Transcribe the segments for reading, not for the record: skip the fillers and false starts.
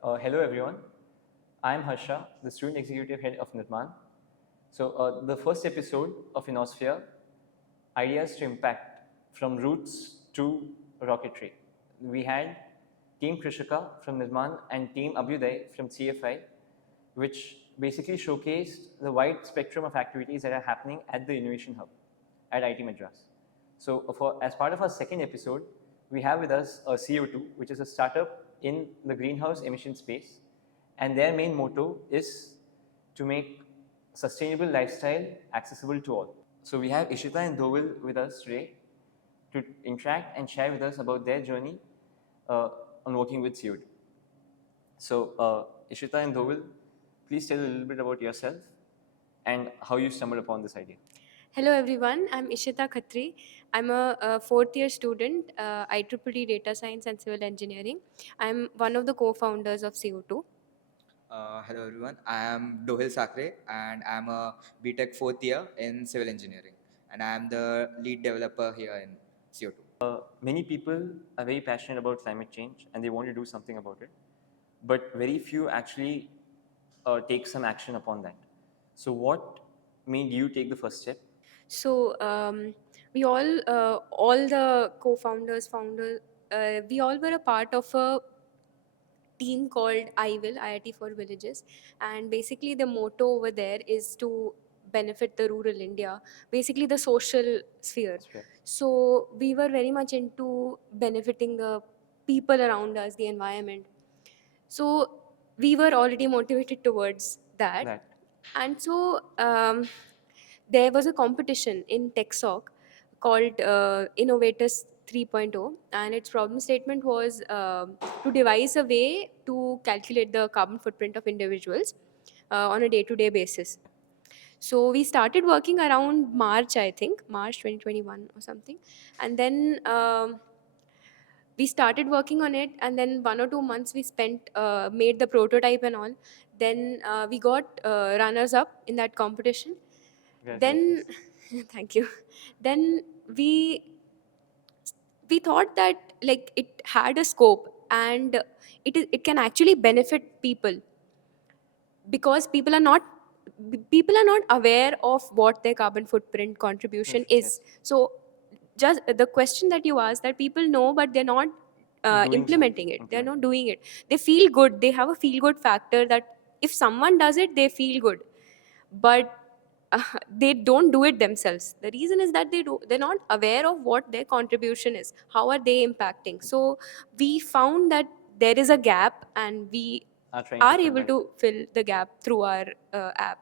Hello everyone. I am Harsha, the student executive head of NIRMAAN. So the first episode of Innosphere, ideas to impact from roots to rocketry. We had Team Krishika from NIRMAAN and Team Abhyuday from CFI, which basically showcased the wide spectrum of activities that are happening at the Innovation Hub at IIT Madras. So as part of our second episode, we have with us SeeO2, which is a startup in the greenhouse emission space. And their main motto is to make sustainable lifestyle accessible to all. So we have Ishita and Dovil with us today to interact and share with us about their journey on working with SeeO2. So Ishita and Dovil, please tell a little bit about yourself and how you stumbled upon this idea. Hello everyone, I'm Ishita Khatri. I'm a fourth year student, IEEE Data Science and Civil Engineering. I'm one of the co-founders of SeeO2. Hello everyone, I am Dohil Sakre and I'm a BTech fourth year in civil engineering and I am the lead developer here in SeeO2. Many people are very passionate about climate change and they want to do something about it, but very few actually take some action upon that. So what made you take the first step? So we all the co-founders, founders, we all were a part of a team called IIT for Villages, and basically the motto over there is to benefit the rural India, basically the social sphere. So we were very much into benefiting the people around us, the environment. So we were already motivated towards that. And so there was a competition in TechSoc called Innovators 3.0, and its problem statement was to devise a way to calculate the carbon footprint of individuals on a day-to-day basis. So we started working around March, I think, March 2021 or something. And then we started working on it, and then 1 or 2 months we spent, made the prototype and all. Then we got runners up in that competition. Then, thank you. Then we thought that like it had a scope and it can actually benefit people, because people are not aware of what their carbon footprint contribution is. So just the question that you asked, that people know but they're not implementing it, they're not doing it. They feel good, they have a feel good factor that if someone does it they feel good, but they don't do it themselves. The reason is that they're not aware of what their contribution is, how are they impacting. So we found that there is a gap, and we are able to fill the gap through our app.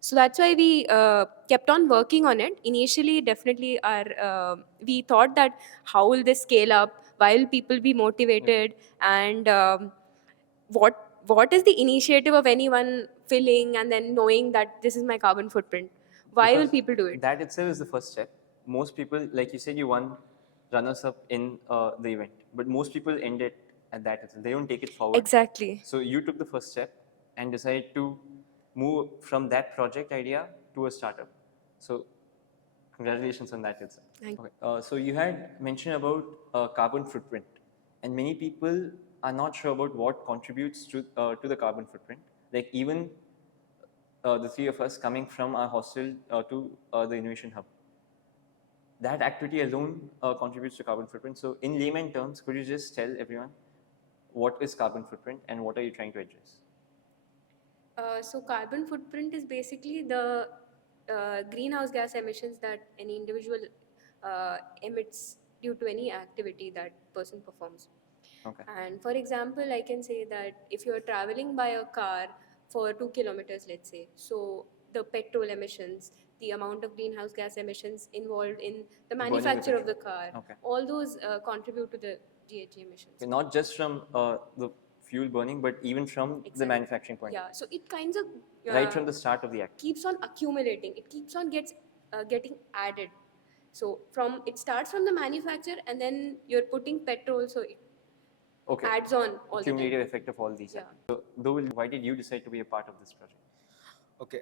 So that's why we kept on working on it. Initially, definitely, we thought that how will this scale up? Why will people be motivated? And what is the initiative of anyone filling and then knowing that this is my carbon footprint? Why will people do it? That itself is the first step. Most people, like you said, you won runners-up in the event, but most people end it at that itself. They don't take it forward. Exactly. So you took the first step and decided to move from that project idea to a startup. So congratulations on that itself. Thank you. Okay. So you had mentioned about carbon footprint, and many people are not sure about what contributes to the carbon footprint. Like even the three of us coming from our hostel to the Innovation Hub. That activity alone contributes to carbon footprint. So in layman terms, could you just tell everyone what is carbon footprint and what are you trying to address? So carbon footprint is basically the greenhouse gas emissions that any individual emits due to any activity that person performs. Okay. And for example, I can say that if you're traveling by a car for 2 kilometers, let's say, so the petrol emissions, the amount of greenhouse gas emissions involved in the manufacture of the car, all those contribute to the GHG emissions. Okay, not just from the fuel burning, but even from the manufacturing point. Yeah, so it kinds of right from the start of the act keeps on accumulating. It keeps on getting added. So it starts from the manufacturer, and then you're putting petrol, so it adds on all cumulative effect of all these. Yeah. So, why did you decide to be a part of this project? Okay,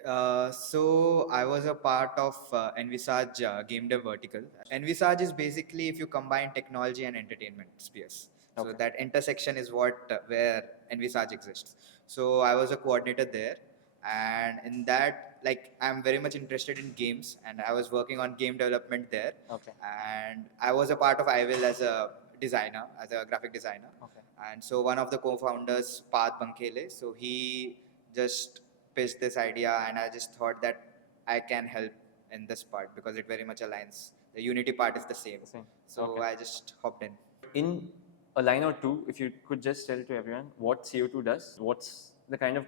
so I was a part of Envisage game dev vertical. Envisage is basically if you combine technology and entertainment spheres. So Okay. that intersection is what where envisage exists. So I was a coordinator there, and in that, like, I'm very much interested in games, and I was working on game development there. Okay. And I was a part of IVIL as a designer, as a graphic designer. Okay. And so one of the co-founders, Path Bankele, so he just pitched this idea, and I just thought that I can help in this part because it very much aligns. The Unity part is the same. Same. So Okay. I just hopped in. In a line or two, if you could just tell to everyone what SeeO2 does, what's the kind of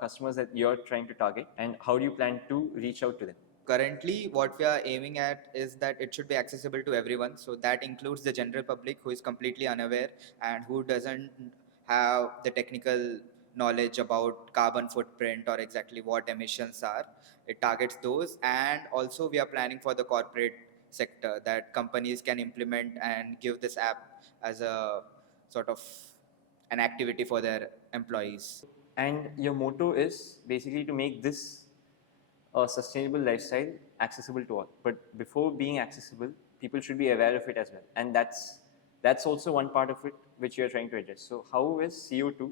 customers that you're trying to target, and how do you plan to reach out to them? Currently, what we are aiming at is that it should be accessible to everyone. So that includes the general public who is completely unaware and who doesn't have the technical knowledge about carbon footprint or exactly what emissions are. It targets those. And also we are planning for the corporate sector that companies can implement and give this app as a sort of an activity for their employees. And your motto is basically to make this a sustainable lifestyle accessible to all. But before being accessible, people should be aware of it as well. And that's also one part of it which you're trying to address. So how is SeeO2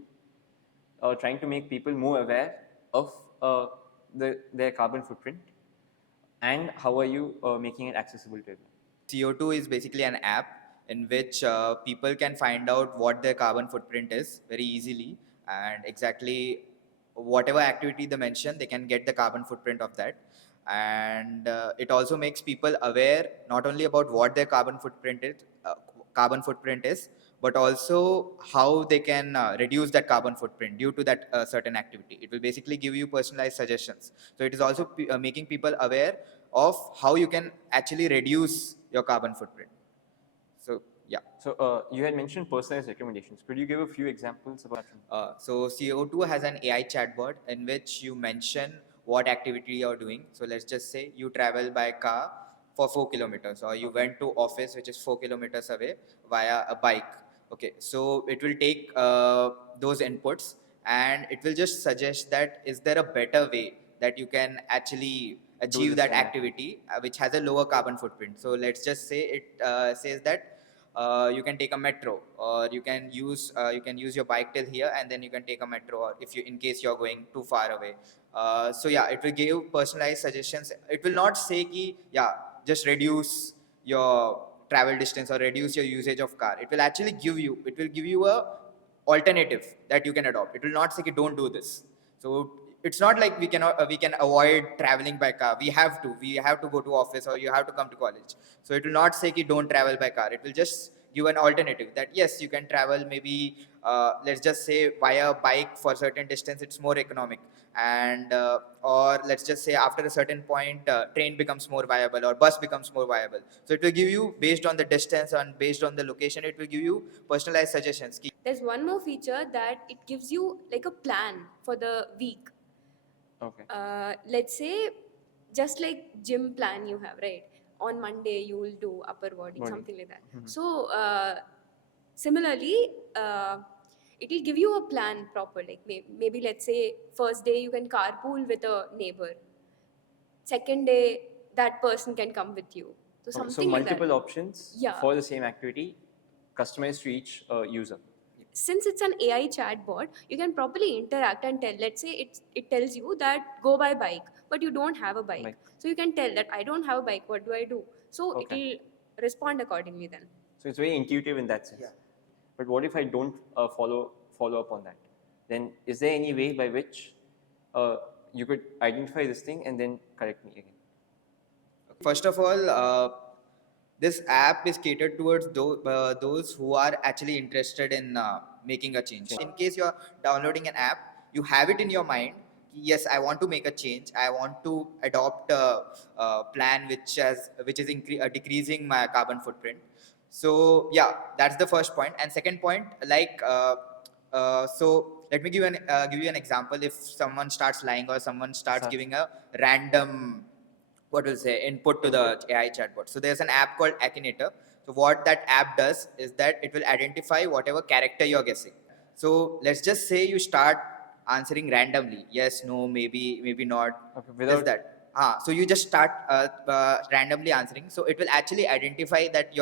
trying to make people more aware of their carbon footprint, and how are you making it accessible to everyone? SeeO2 is basically an app in which people can find out what their carbon footprint is very easily, and exactly whatever activity they mention, they can get the carbon footprint of that. And it also makes people aware not only about what their carbon footprint is, but also how they can reduce that carbon footprint due to that certain activity. It will basically give you personalized suggestions. So it is also making people aware of how you can actually reduce your carbon footprint. So yeah. So you had mentioned personalized recommendations. Could you give a few examples about that? So SeeO2 has an AI chatbot in which you mention what activity you're doing. So let's just say you travel by car for 4 kilometers, or you went to office which is 4 kilometers away via a bike. Okay, so it will take those inputs, and it will just suggest that is there a better way that you can actually achieve the that same activity which has a lower carbon footprint. So let's just say it says that you can take a metro, or you can use your bike till here, and then you can take a metro, or if you, in case you're going too far away. So yeah, it will give personalized suggestions. It will not say ki, yeah, just reduce your travel distance or reduce your usage of car. It will actually give you a alternative that you can adopt. It will not say ki, don't do this. So it's not like we can avoid traveling by car. We have to go to office, or you have to come to college. So it will not say ki, don't travel by car. It will just give an alternative that yes, you can travel maybe let's just say via bike for certain distance. It's more economic. And or let's just say after a certain point train becomes more viable, or bus becomes more viable. So it will give you, based on the distance and based on the location, it will give you personalized suggestions. There's one more feature that it gives you like a plan for the week. Okay. Let's say, just like gym plan you have, right? On Monday you will do upper body, Body. something like that. So similarly, it will give you a plan proper. Like maybe let's say first day you can carpool with a neighbor. Second day that person can come with you. So Okay, something so like that. multiple options Yeah. for the same activity, customized to each user. Since it's an AI chatbot, you can properly interact and tell. Let's say it tells you that go by bike, but you don't have a bike. So you can tell that I don't have a bike. What do I do? So Okay. it will respond accordingly then. So it's very intuitive in that sense. Yeah. But what if I don't follow up on that? Then is there any way by which you could identify this thing and then correct me again? First of all, this app is catered towards those who are actually interested in making a change. In case you're downloading an app, you have it in your mind. Yes, I want to make a change. I want to adopt a plan which is decreasing my carbon footprint. So yeah, that's the first point. And second point, like so let me give you an example. If someone starts lying, or someone starts giving a random input to the AI chatbot. So there's an app called Akinator. So what that app does is that it will identify whatever character you're guessing. So let's just say you start answering randomly. Yes, no, maybe not. Okay, without that. So you just start randomly answering. So it will actually identify that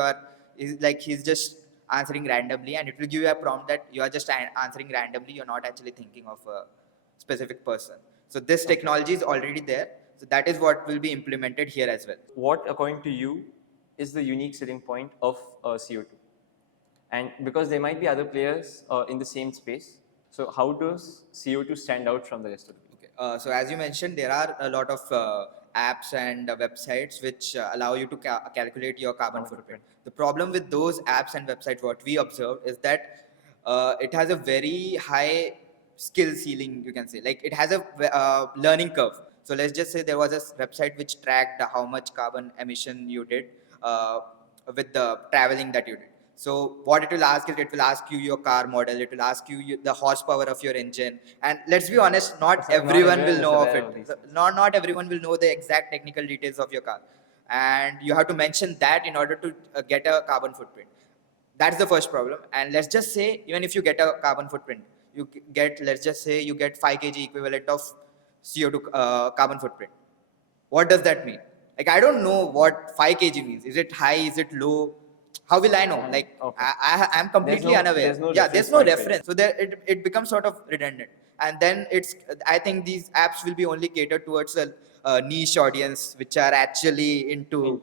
he's just answering randomly, and it will give you a prompt that you are just answering randomly. You're not actually thinking of a specific person. So this technology is already there. So that is what will be implemented here as well. What, according to you, is the unique selling point of CO2? And because there might be other players in the same space, so how does CO2 stand out from the rest of it? Okay. So as you mentioned, there are a lot of apps and websites which allow you to calculate your carbon footprint. The problem with those apps and websites, what we observed is that it has a very high skill ceiling, you can say. Like it has a learning curve. So let's just say there was a website which tracked how much carbon emission you did with the traveling that you did. So what it will ask is, it will ask you your car model, it will ask you the horsepower of your engine, and let's be honest, not So everyone will is know of aware it. these things. Not everyone will know the exact technical details of your car, and you have to mention that in order to get a carbon footprint. That's the first problem. And let's just say, even if you get a carbon footprint, you get, let's just say you get 5 kg equivalent of CO2 carbon footprint. What does that mean? Like, I don't know what 5 kg means. Is it high? Is it low? How will I know? Like, Okay. I'm completely unaware. There's no Yeah, reference there's no point for it. reference. So there, it becomes sort of redundant. And then I think these apps will be only catered towards a niche audience, which are actually into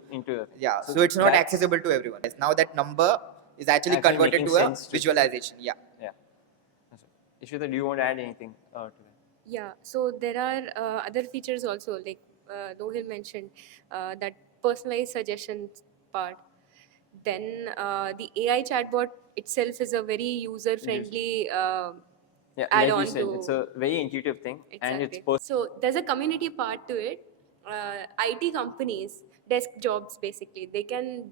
yeah. So it's not that's- accessible to everyone. Now that number is actually converted making to a sense to- visualization. Yeah. Yeah. Ishita, do you want to add anything to that? Yeah, so there are other features also, like Dohil mentioned, that personalized suggestions part. Then the AI chatbot itself is a very user-friendly Yeah, like add-on you said, to. it's a very intuitive thing, and it's Exactly. So there's a community part to it. IT companies, desk jobs basically, they can,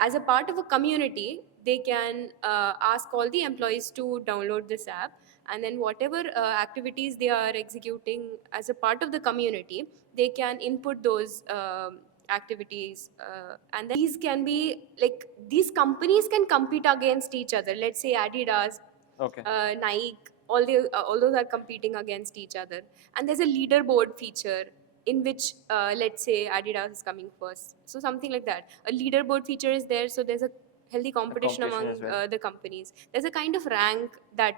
as a part of a community, they can ask all the employees to download this app, and then whatever activities they are executing as a part of the community, they can input those activities, and then these can be like, these companies can compete against each other. Let's say Adidas, okay. Nike, all those are competing against each other. And there's a leaderboard feature in which, let's say, Adidas is coming first. So something like that. A leaderboard feature is there, so there's a healthy competition competition among as well. the companies. There's a kind of rank that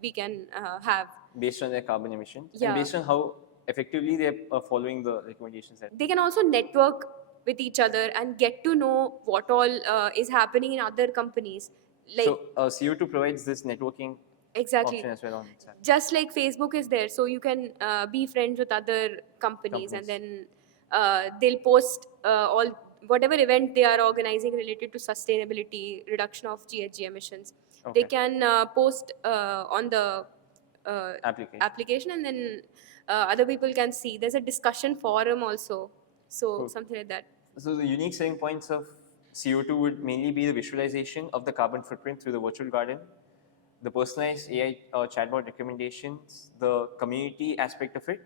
we can have. Based on their carbon emissions, Yeah. and based on how effectively they're following the recommendations. They can also network with each other and get to know what all is happening in other companies. Like, So CO2 provides this networking exactly. option as well on its app. Just like Facebook is there, so you can be friends with other companies. And then they'll post all whatever event they are organizing related to sustainability, reduction of GHG emissions. They can post on the application, and then other people can see. There's a discussion forum also, so something like that. So the unique selling points of CO2 would mainly be the visualization of the carbon footprint through the virtual garden, the personalized AI chatbot recommendations, the community aspect of it,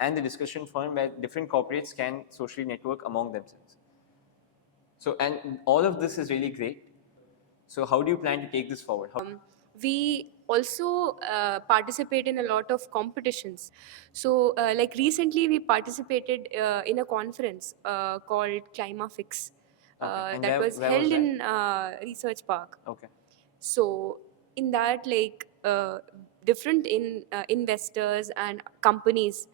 and the discussion forum where different corporates can socially network among themselves. So, and all of this is really great. So how do you plan to take this forward? We also participate in a lot of competitions. So like recently we participated in a conference called ClimaFix, And that was where held was that? in Research Park. Okay. So in that, like different investors and companies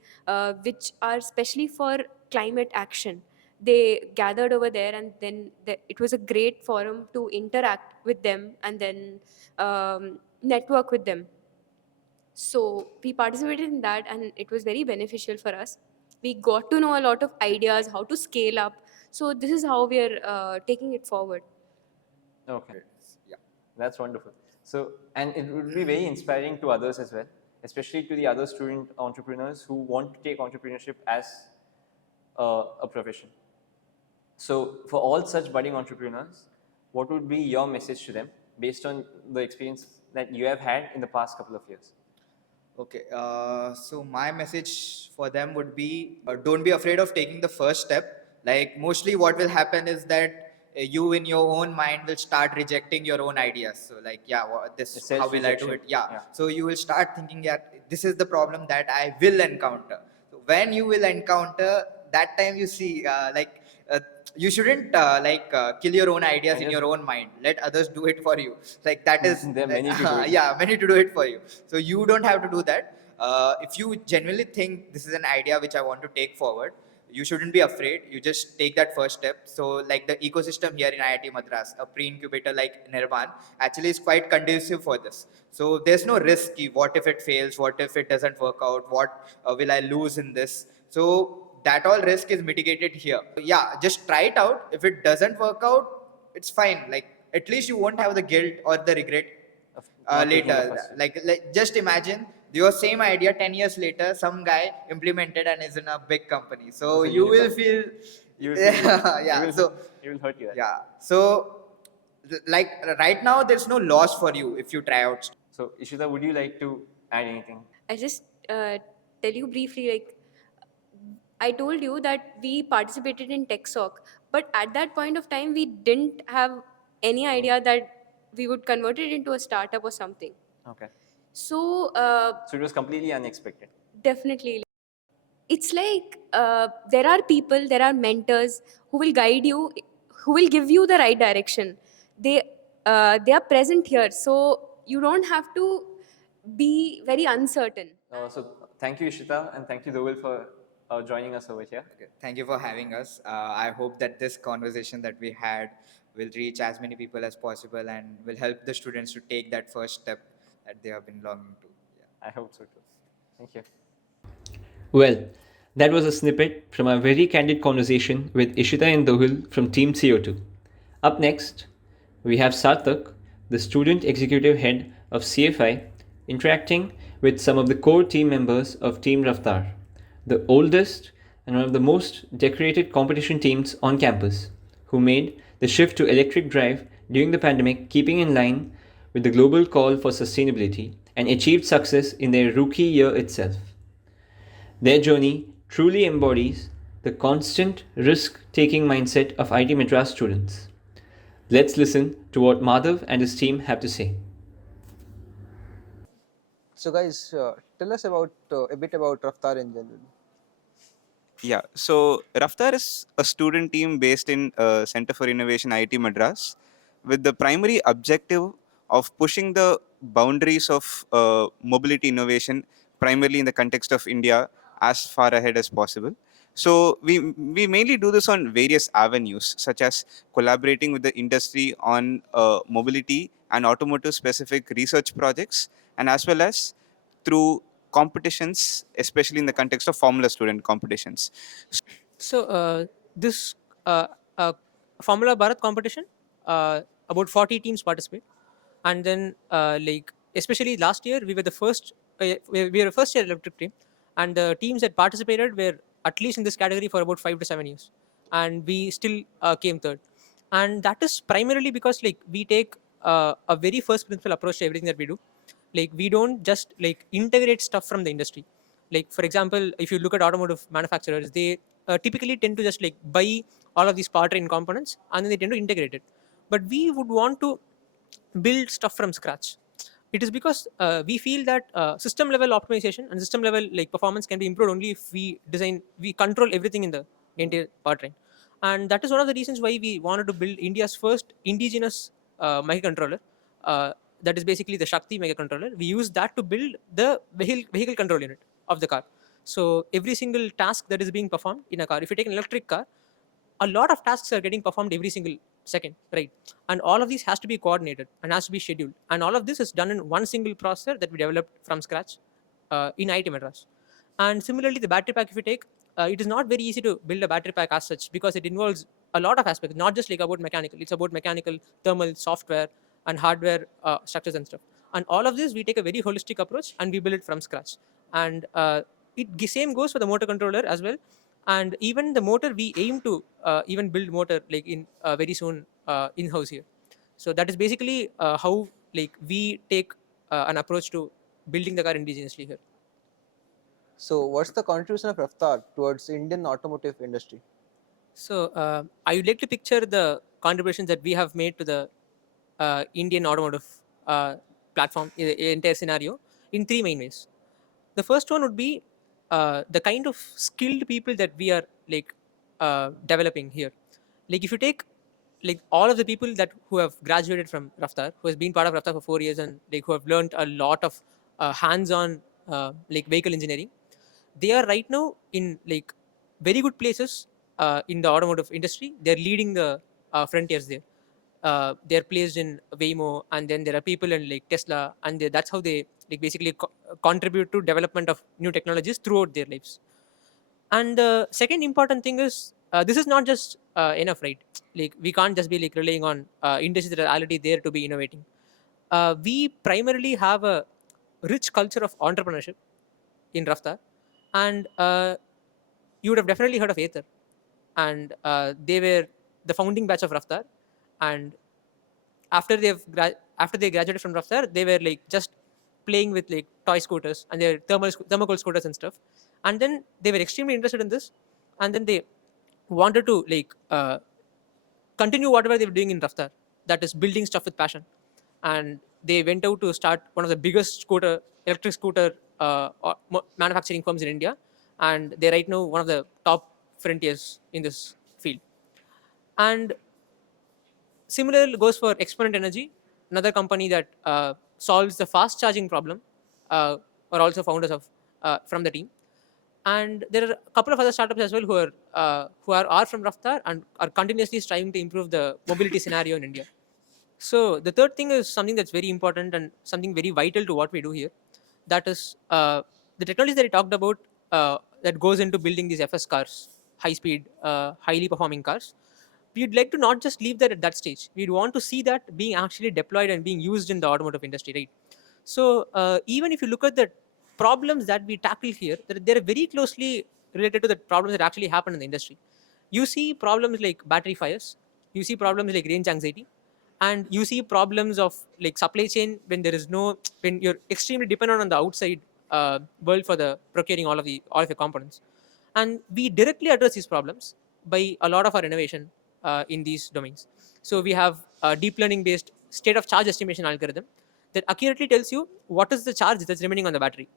which are specially for climate action, they gathered over there, and then it was a great forum to interact with them and then network with them. So we participated in that, and it was very beneficial for us. We got to know a lot of ideas, how to scale up. So this is how we are taking it forward. Okay. Yeah. That's wonderful. So, and it would be very inspiring to others as well, especially to the other student entrepreneurs who want to take entrepreneurship as a profession. So, for all such budding entrepreneurs, what would be your message to them based on the experience that you have had in the past couple of years? Okay, so my message for them would be, don't be afraid of taking the first step. Like, mostly what will happen is that you in your own mind will start rejecting your own ideas. So like, yeah, this, how will I do it? Yeah. So you will start thinking, yeah, this is the problem that I will encounter. So when you will encounter, that time you see, uh, you shouldn't kill your own ideas in Ideas- your own mind. Let others do it for you. Like that is There are many to do it. yeah, many to do it for you. So you don't have to do that. If you genuinely think this is an idea which I want to take forward, you shouldn't be afraid. You just take that first step. So like the ecosystem here in IIT Madras, a pre-incubator like NIRMAAN actually is quite conducive for this. So there's no risk. What if it fails? What if it doesn't work out? What will I lose in this? So that all risk is mitigated here. Yeah, just try it out. If it doesn't work out, it's fine. Like at least you won't have the guilt or the regret Of not taking the later. first step. Like just imagine your same idea 10 years later, some guy implemented and is in a big company. So So you will unicorn. feel, You will feel- yeah. it will, So it will hurt you. Right? yeah. So like right now, there's no loss for you if you try out. So Ishita, would you like to add anything? I just tell you briefly, like I told you that we participated in TechSoc, but at that point of time, we didn't have any idea that we would convert it into a startup or something. Okay. So So it was completely unexpected. definitely, it's like there are people, there are mentors who will guide you, who will give you the right direction. They are present here, so you don't have to be very uncertain. So thank you, Ishita, and thank you, Dovil, for joining us over here. Okay, thank you for having us. I hope that this conversation that we had will reach as many people as possible and will help the students to take that first step that they have been longing to. Yeah. I hope so too. Thank you. Well, that was a snippet from our very candid conversation with Ishita and Dohil from Team SeeO2. Up next, we have Sarthak, the Student Executive Head of CFI, interacting with some of the core team members of Team Raftar, the oldest and one of the most decorated competition teams on campus, who made the shift to electric drive during the pandemic, keeping in line with the global call for sustainability and achieved success in their rookie year itself. Their journey truly embodies the constant risk taking mindset of IIT Madras students. Let's listen to what Madhav and his team have to say. So, guys, tell us about a bit about Raftar in general. Yeah, so Raftar is a student team based in Center for Innovation IIT Madras with the primary objective of pushing the boundaries of mobility innovation, primarily in the context of India, as far ahead as possible. So we mainly do this on various avenues, such as collaborating with the industry on mobility and automotive specific research projects, and as well as through competitions, especially in the context of Formula student competitions. So this Formula Bharat competition, about 40 teams participate, and then like especially last year we were the first. We were a first year electric team, and the teams that participated were at least in this category for about 5 to 7 years, and we still came third, and that is primarily because like we take a very first principle approach to everything that we do. Like we don't just like integrate stuff from the industry. Like for example, if you look at automotive manufacturers, they typically tend to just like buy all of these powertrain components and then they tend to integrate it. But we would want to build stuff from scratch. It is because we feel that system level optimization and system level like performance can be improved only if we control everything in the entire powertrain. And that is one of the reasons why we wanted to build India's first indigenous microcontroller. That is basically the Shakti microcontroller. We use that to build the vehicle control unit of the car. So every single task that is being performed in a car, if you take an electric car, a lot of tasks are getting performed every single second, right? And all of these has to be coordinated and has to be scheduled. And all of this is done in one single processor that we developed from scratch in IIT Madras. And similarly, the battery pack, if you take, it is not very easy to build a battery pack as such because it involves a lot of aspects, not just like about mechanical. It's about mechanical, thermal, software, and hardware structures and stuff. And all of this, we take a very holistic approach and we build it from scratch. And same goes for the motor controller as well. And even the motor, we aim to even build motor like in very soon in-house here. So that is basically how like we take an approach to building the car indigenously here. So, what's the contribution of Raftar towards Indian automotive industry? So I would like to picture the contributions that we have made to the Indian automotive platform, entire scenario, in three main ways. The first one would be the kind of skilled people that we are like developing here. Like if you take like all of the people that who have graduated from Raftar, who has been part of Raftar for 4 years, and like who have learned a lot of hands-on like vehicle engineering, they are right now in like very good places in the automotive industry. They're leading the frontiers there. They're placed in Waymo, and then there are people in like Tesla, and that's how they like basically contribute to development of new technologies throughout their lives. And the second important thing is this is not just enough, right? Like we can't just be like relying on industries that are already there to be innovating. We primarily have a rich culture of entrepreneurship in Raftar, and you would have definitely heard of Aether, and they were the founding batch of Raftar, and after they graduated from Raftar, they were like just playing with like toy scooters and their thermocol scooters and stuff, and then they were extremely interested in this, and then they wanted to like continue whatever they were doing in Raftar, that is building stuff with passion, and they went out to start one of the biggest electric scooter manufacturing firms in India, and they're right now one of the top frontiers in this field. And similar goes for Exponent Energy, another company that solves the fast charging problem, are also founders of from the team. And there are a couple of other startups as well who are from Raftar and are continuously striving to improve the mobility scenario in India. So the third thing is something that's very important and something very vital to what we do here. That is the technology that I talked about that goes into building these FS cars, high speed, highly performing cars. We'd like to not just leave that at that stage. We'd want to see that being actually deployed and being used in the automotive industry, right? So even if you look at the problems that we tackle here, they're very closely related to the problems that actually happen in the industry. You see problems like battery fires, you see problems like range anxiety, and you see problems of like supply chain when there is no when you're extremely dependent on the outside world for the procuring all of your components. And we directly address these problems by a lot of our innovation in these domains. So we have a deep learning based state of charge estimation algorithm that accurately tells you what is the charge that's remaining on the battery.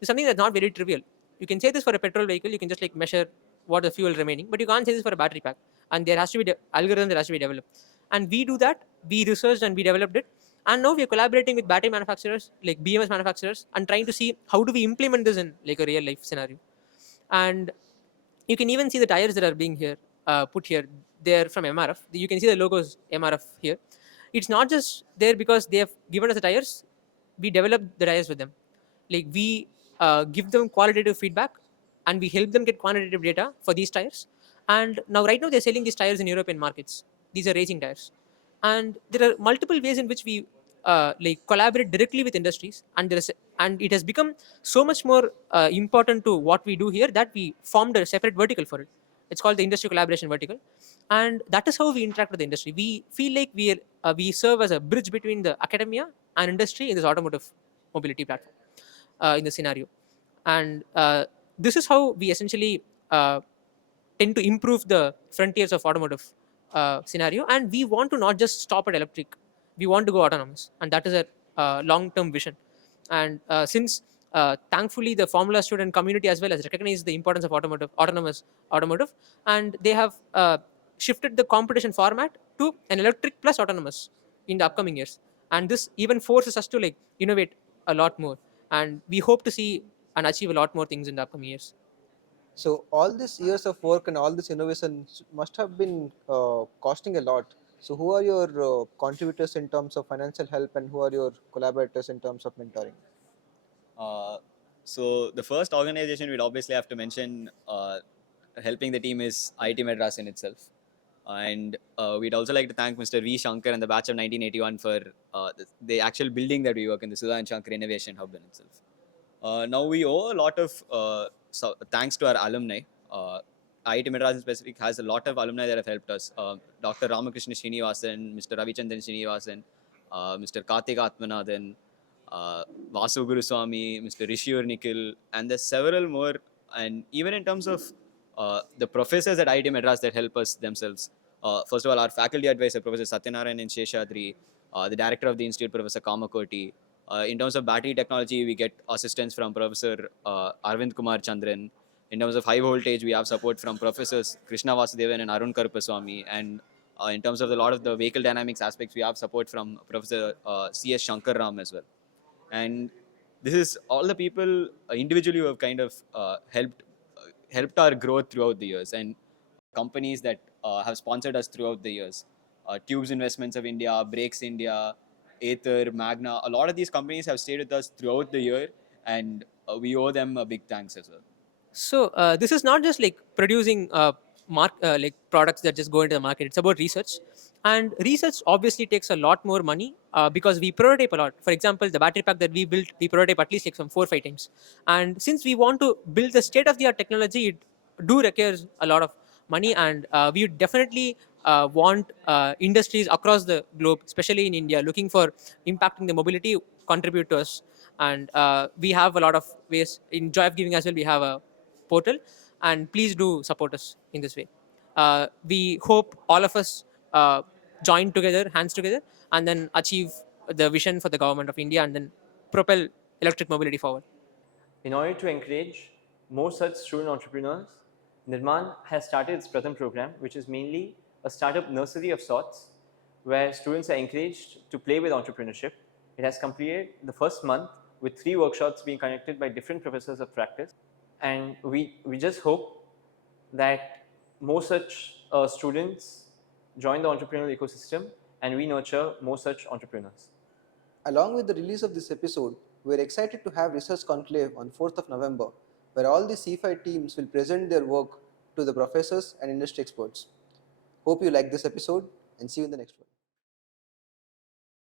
It's something that's not very trivial. You can say this for a petrol vehicle, you can just like measure what the fuel remaining, but you can't say this for a battery pack. And there has to be algorithm that has to be developed. And we do that. We researched and we developed it. And now we are collaborating with battery manufacturers, like BMS manufacturers, and trying to see how do we implement this in like a real life scenario. And you can even see the tires that are being put here. They're from MRF. You can see the logos MRF here. It's not just there because they have given us the tires. We develop the tires with them. Like we give them qualitative feedback, and we help them get quantitative data for these tires. And now, right now, they're selling these tires in European markets. These are racing tires, and there are multiple ways in which we like collaborate directly with industries, and it has become so much more important to what we do here that we formed a separate vertical for it. It's called the industry collaboration vertical, and that is how we interact with the industry. We feel like we serve as a bridge between the academia and industry in this automotive mobility platform in the scenario. And this is how we essentially tend to improve the frontiers of automotive scenario. And we want to not just stop at electric, we want to go autonomous, and that is a long-term vision. And since thankfully the formula student community as well has recognized the importance of autonomous automotive, and they have shifted the competition format to an electric plus autonomous in the upcoming years. And this even forces us to like innovate a lot more, and we hope to see and achieve a lot more things in the upcoming years. So all these years of work and all this innovation must have been costing a lot. So who are your contributors in terms of financial help, and who are your collaborators in terms of mentoring? Uh, so the first organization we'd obviously have to mention helping the team is IIT Madras in itself. And we'd also like to thank Mr. V. Shankar and the batch of 1981 for the actual building that we work in, the Sudha and Shankar Innovation Hub in itself. Now we owe a lot of thanks to our alumni. IIT Madras in specific has a lot of alumni that have helped us. Dr. Ramakrishna Srinivasan, Mr. Ravichandran Srinivasan, Mr. Karthik Atmanathan, Vasu Guruswamy, Mr. Rishiyur Nikhil, and there's several more. And even in terms of the professors at IIT Madras that help us themselves. First of all, our faculty advisor, Professor Satyanarayan Sheshadri, the director of the institute, Professor Kamakoti. In terms of battery technology, we get assistance from Professor Arvind Kumar Chandran. In terms of high voltage, we have support from Professors Krishna Vasudevan and Arun Karupaswamy. And in terms of a lot of the vehicle dynamics aspects, we have support from Professor C.S. Shankar Ram as well. And this is all the people individually who have kind of helped our growth throughout the years, and companies that have sponsored us throughout the years. Tubes Investments of India, Brakes India, Aether, Magna. A lot of these companies have stayed with us throughout the year, and we owe them a big thanks as well. So this is not just like producing like products that just go into the market. It's about research, and research obviously takes a lot more money because we prototype a lot. For example, the battery pack that we built, we prototype at least like some 4 or 5 times. And since we want to build the state of the art technology, it do requires a lot of money, and we would definitely want industries across the globe, especially in India, looking for impacting the mobility, contribute to us. And we have a lot of ways in Joy of Giving as well. We have a portal, and please do support us in this way. We hope all of us join together, hands together, and then achieve the vision for the government of India, and then propel electric mobility forward. In order to encourage more such student entrepreneurs, NIRMAAN has started its Pratham program, which is mainly a startup nursery of sorts, where students are encouraged to play with entrepreneurship. It has completed the first month with 3 workshops being conducted by different professors of practice. And we just hope that more such students join the entrepreneurial ecosystem, and we nurture more such entrepreneurs. Along with the release of this episode, we are excited to have Research Conclave on 4th of November, where all the C5 teams will present their work to the professors and industry experts. Hope you like this episode, and see you in the next one.